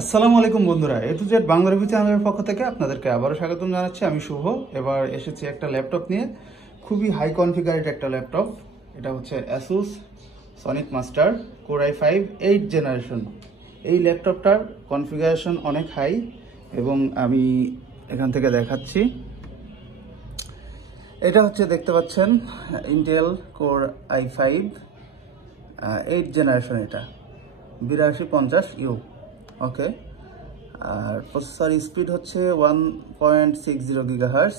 আসসালামু আলাইকুম বন্ধুরা, এ টু জেড বাংলা রিভিউ চ্যানেলের পক্ষ থেকে আপনাদেরকে আবারও স্বাগতম জানাচ্ছি। আমি শুভ। এবার এসেছি একটা ল্যাপটপ নিয়ে, খুবই হাই কনফিগারেড একটা ল্যাপটপ। এটা হচ্ছে Asus Sonic master Core i5 8th generation. এই ল্যাপটপটার কনফিগারেশন অনেক হাই এবং আমি এখান থেকে দেখাচ্ছি। এটা হচ্ছে দেখতে পাচ্ছেন Intel Core i5 8th generation, এটা 8250U। ওকে, আর প্রসেসর স্পিড হচ্ছে 1.60 GHz।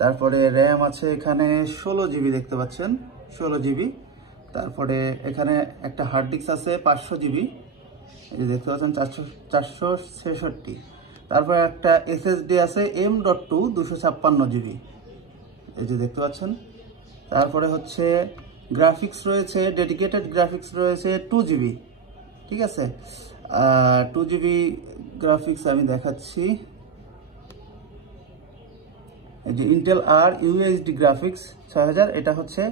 তারপরে র্যাম আছে এখানে 16 GB, দেখতে পাচ্ছেন 16 GB। তারপরে এখানে একটা হার্ড ডিস্ক আছে 500 GB, এই যে দেখতে পাচ্ছেন 466। তারপরে একটা SSD আছে M.2 256 GB, এই যে দেখতে পাচ্ছেন। তারপরে হচ্ছে গ্রাফিক্স রয়েছে, ডেডিকেটেড গ্রাফিক্স রয়েছে 2 GB, ঠিক আছে। 2 GB গ্রাফিক্স আমি দেখাচ্ছি, এই যে ইন্টেল আর UHD গ্রাফিক্স 6000। এটা হচ্ছে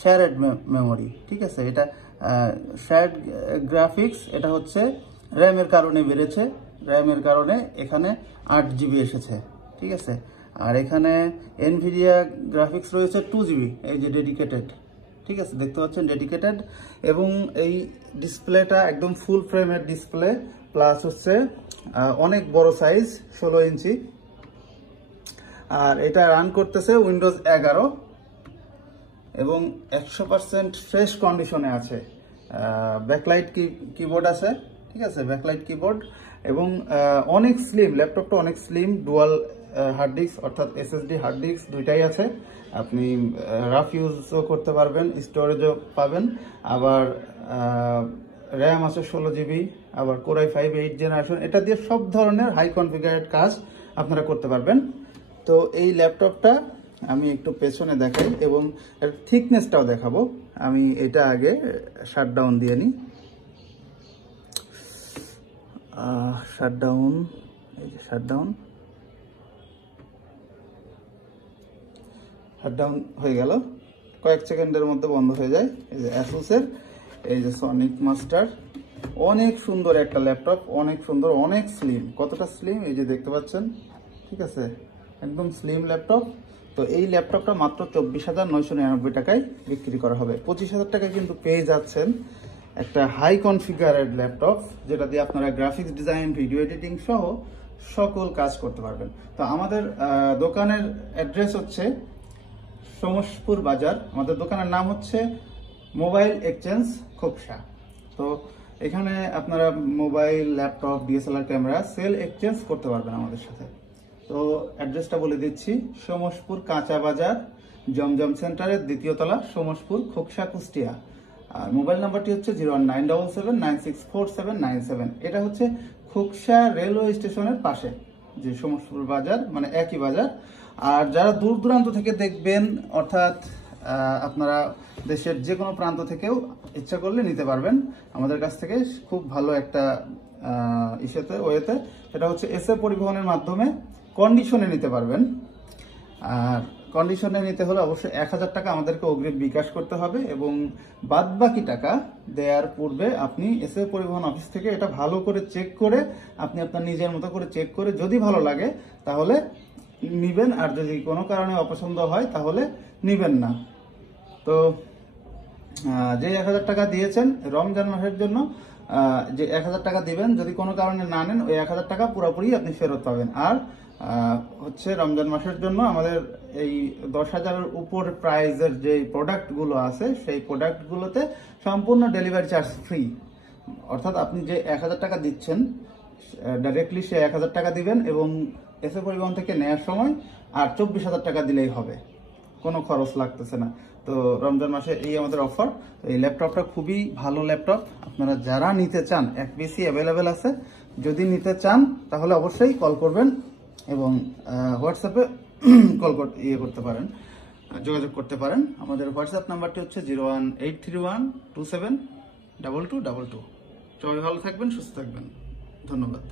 শেয়ারেড মেমোরি, ঠিক আছে। এটা শেয়ার্ড গ্রাফিক্স, এটা হচ্ছে র্যামের কারণে বেড়েছে, র্যামের কারণে এখানে 8 GB এসেছে, ঠিক আছে। আর এখানে এনভিডিয়া গ্রাফিক্স রয়েছে 2 GB, এই যে ডেডিকেটেড, ঠিক আছে, দেখতে পাচ্ছেন ডেডিকেটেড। এবং এই ডিসপ্লেটা একদম ফুল ফ্রেমের ডিসপ্লে, প্লাস হচ্ছে অনেক বড় সাইজ 16 ইঞ্চি। আর এটা রান করতেছে উইন্ডোজ 11 এবং 100% ফ্রেশ কন্ডিশনে আছে। ব্যাকলাইট কিবোর্ড আছে, ঠিক আছে, ব্যাকলাইট কিবোর্ড। এবং অনেক স্লিম, ল্যাপটপটা অনেক স্লিম। ডুয়াল হার্ড ডিস্ক অর্থাৎ SSD হার্ড ডিস্ক দুইটাই আছে, আপনি রাফ ইউজও করতে পারবেন, স্টোরেজও পাবেন। আবার র্যাম আছে 16 GB, আবার Core i5 8th জেনারেশন। এটা দিয়ে সব ধরনের হাই কনফিগারেড কাজ আপনারা করতে পারবেন। তো এই ল্যাপটপটা আমি একটু পেছনে দেখাই এবং এর থিকনেসটাও দেখাবো। আমি এটা আগে শাটডাউন দিয়ে নিই। শাটডাউন, এই যে শাটডাউন হয়ে গেল, কয়েক সেকেন্ডের মধ্যে বন্ধ হয়ে যায়। এই যে Asus'ের এই যে সনিক মাস্টার, অনেক সুন্দর একটা ল্যাপটপ, অনেক সুন্দর, অনেক স্লিম। কতটা স্লিম এই যে দেখতে পাচ্ছেন, ঠিক আছে, একদম স্লিম ল্যাপটপ। তো এই ল্যাপটপটা মাত্র 24,999 টাকায় বিক্রি করা হবে। 25,000 টাকায় কিন্তু পেয়ে যাচ্ছেন একটা হাই কনফিগারেড ল্যাপটপ, যেটা দিয়ে আপনারা গ্রাফিক্স ডিজাইন, ভিডিও এডিটিং সহ সকল কাজ করতে পারবেন। তো আমাদের দোকানের অ্যাড্রেস হচ্ছে সমসপুর বাজার। আমাদের দোকানের নাম হচ্ছে মোবাইল এক্সচেঞ্জ খোকসা। তো এখানে আপনারা mobile, laptop, DSLR camera sell exchange করতে পারবেন আমাদের সাথে। তো অ্যাড্রেসটা বলে দিচ্ছি, সমসপুর কাঁচা বাজার, জমজম সেন্টারের 2য় তলা, সমসপুর, খোকসা, কুষ্টিয়া। আর মোবাইল নাম্বারটি হচ্ছে 01977964797। এটা হচ্ছে খোকসা রেলওয়ে স্টেশনের পাশে, যে সমসপুর বাজার মানে একই বাজার। আর যারা দূর দূরান্ত থেকে দেখবেন, অর্থাৎ আপনারা দেশের যে কোনো প্রান্ত থেকেও ইচ্ছা করলে নিতে পারবেন আমাদের কাছ থেকে। খুব ভালো একটা ওয়েতে, সেটা হচ্ছে এসএ পরিবহনের মাধ্যমে কন্ডিশনে নিতে পারবেন। আর কন্ডিশনে নিতে হলে অবশ্যই 1000 টাকা আমাদেরকে অগ্রিম বিকাশ করতে হবে এবং বাদবাকি টাকা দেওয়ার পূর্বে আপনি এসএ পরিবহন অফিস থেকে এটা ভালো করে চেক করে, আপনি আপনার নিজের মতো করে চেক করে যদি ভালো লাগে তাহলে নিবেন, আর যদি কোনো কারণে অপছন্দ হয় তাহলে নিবেন না। তো যে 1000 টাকা দিয়েছেন রমজান মাসের জন্য, যে 1000 টাকা দিবেন, যদি কোনো কারণে না নেন ওই 1000 টাকা পুরোপুরি আপনি ফেরত পাবেন। আর হচ্ছে রমজান মাসের জন্য আমাদের এই 10,000-এর উপর প্রাইজের যে প্রোডাক্টগুলো আছে সেই প্রোডাক্টগুলোতে সম্পূর্ণ ডেলিভারি চার্জ ফ্রি। অর্থাৎ আপনি যে 1000 টাকা দিচ্ছেন ডাইরেক্টলি সে 1000 টাকা দিবেন এবং এসএ পরিবহন থেকে নেওয়ার সময় আর 24,000 টাকা দিলেই হবে, কোনো খরচ লাগতেছে না। তো রমজান মাসে এই আমাদের অফার। এই ল্যাপটপটা খুবই ভালো ল্যাপটপ, আপনারা যারা নিতে চান এক পিসি অ্যাভেলেবেল আছে। যদি নিতে চান তাহলে অবশ্যই কল করবেন এবং হোয়াটসঅ্যাপে করতে পারেন, যোগাযোগ করতে পারেন। আমাদের হোয়াটসঅ্যাপ নাম্বারটি হচ্ছে 01831272222। সবাই ভালো থাকবেন, সুস্থ থাকবেন, ধন্যবাদ।